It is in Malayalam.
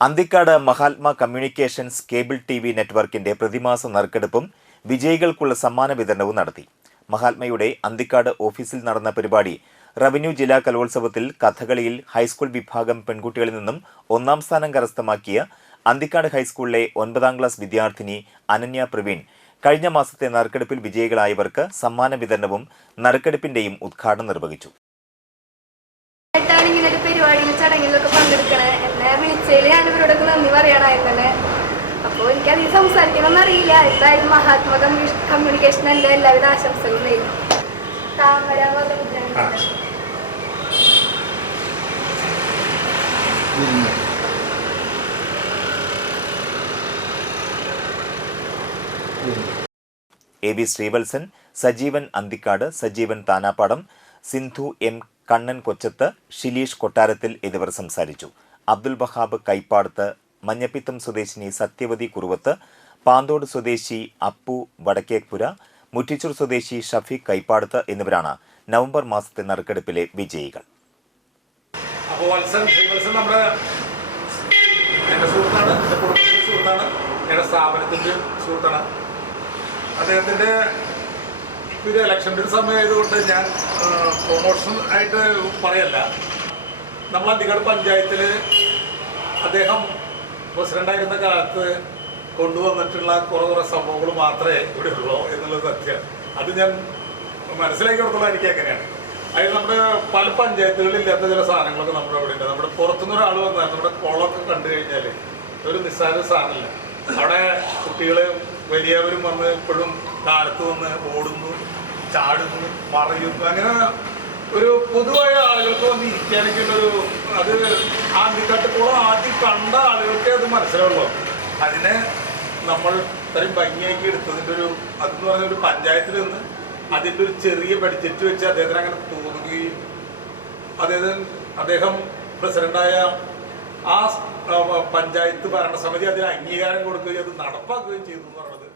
Anthikad Mahatma communications cable T V നെറ്റ്വർക്കിന്റെ പ്രതിമാസ നറുക്കെടുപ്പും വിജയികൾക്കുള്ള സമ്മാന വിതരണവും നടത്തി. മഹാത്മയുടെ അന്തിക്കാട് ഓഫീസിൽ നടന്ന പരിപാടി റവന്യൂ ജില്ലാ കലോത്സവത്തിൽ കഥകളിയിൽ ഹൈസ്കൂൾ വിഭാഗം പെൺകുട്ടികളിൽ നിന്നും ഒന്നാം സ്ഥാനം കരസ്ഥമാക്കിയ അന്തിക്കാട് ഹൈസ്കൂളിലെ ഒൻപതാം ക്ലാസ് വിദ്യാർത്ഥിനി അനന്യ പ്രവീൺ കഴിഞ്ഞ മാസത്തെ നറുക്കെടുപ്പിൽ വിജയികളായവർക്ക് സമ്മാന വിതരണവും നറുക്കെടുപ്പിന്റെയും ഉദ്ഘാടനം നിർവഹിച്ചു. ചടങ്ങിലൊക്കെ പങ്കെടുക്കണേ. എന്നെ വിളിച്ചതിൽ നന്ദി പറയണമായിരുന്നു തന്നെ അപ്പോൾ എനിക്കധികം സംസാരിക്കണമെന്ന് അറിയില്ല എന്തായാലും മഹാത്മാ കമ്മ്യൂണി- കമ്മ്യൂണിക്കേഷൻ എന്റെ എല്ലാവിധ ആശംസകളും നേരും Thamara A B Sreevalsan Sajeevan Anthikad Sajeevan Thanappadam Sindhu M Kannan Kochath Shileesh Kottarathil എന്നിവർ സംസാരിച്ചു. അബ്ദുൽ വഹാബ് കൈപ്പാടത്ത് മഞ്ഞപ്പിത്തം സ്വദേശിനി സത്യവതി കുറുവത്ത് പാന്തോട് സ്വദേശി അപ്പു വടക്കേപ്പുര മുറ്റിച്ചൂർ സ്വദേശി ഷഫീഖ് കൈപ്പാടത്ത് എന്നിവരാണ് നവംബർ മാസത്തെ നറുക്കെടുപ്പിലെ വിജയികൾ. അപ്പോൾ വത്സൻ ശ്രീവത്സൻ നമ്മുടെ എന്റെ സുഹൃത്താണ് എന്റെ കുടുംബത്തിന്റെ സുഹൃത്താണ് എന്റെ സ്ഥാപനത്തിന്റെ സുഹൃത്താണ്. അദ്ദേഹത്തിന്റെ ഒരു ഇലക്ഷന്റെ സമയമായതുകൊണ്ട് ഞാൻ പ്രൊമോഷൻ ആയിട്ട് പറയല്ല. നമ്മൾ അന്തിക്കാട് പഞ്ചായത്തിൽ അദ്ദേഹം പ്രസിഡന്റായിരുന്ന കാലത്ത് കൊണ്ടുവന്നിട്ടുള്ള കുറേ കുറേ സംഭവങ്ങൾ മാത്രമേ ഇവിടെ ഉള്ളൂ എന്നുള്ളത് സത്യമാണ് അത് ഞാൻ മനസ്സിലാക്കി കൊടുത്തുള്ള എനിക്ക് എങ്ങനെയാണ്. അതിൽ നമ്മുടെ പല പഞ്ചായത്തുകളിൽ ഇല്ലാത്ത ചില സാധനങ്ങളൊക്കെ നമ്മുടെ അവിടെ ഉണ്ട്. നമ്മുടെ പുറത്തുനിന്ന് ഒരാൾ വന്നാൽ നമ്മുടെ കുളമൊക്കെ കണ്ടു കഴിഞ്ഞാൽ ഒരു നിസ്സാര സാധനമില്ല. അവിടെ കുട്ടികൾ വലിയവരും വന്ന് ഇപ്പോഴും കാലത്ത് വന്ന് ഓടുന്നു ചാടുന്നു മറയുന്നു അങ്ങനെ ഒരു പൊതുവായ ആളുകൾക്ക് വന്ന് ഇരിക്കാനൊക്കെ ഒരു അത് കണ്ട ആളുകൾക്ക് അത് മനസ്സിലാവുള്ളൂ. അതിനെ നമ്മൾ ഇത്രയും ഭംഗിയാക്കി എടുത്തതിന്റെ ഒരു അതെന്ന് പറഞ്ഞ ഒരു പഞ്ചായത്തിൽ നിന്ന് അതിന്റെ ഒരു ചെറിയ ബഡ്ജറ്റ് വെച്ച് അദ്ദേഹത്തിന് അങ്ങനെ തോന്നുകയും അദ്ദേഹം അദ്ദേഹം പ്രസിഡന്റായ ആ പഞ്ചായത്ത് ഭരണസമിതി അതിന് അംഗീകാരം കൊടുക്കുകയും അത് നടപ്പാക്കുകയും ചെയ്തു എന്ന് പറയുന്നത്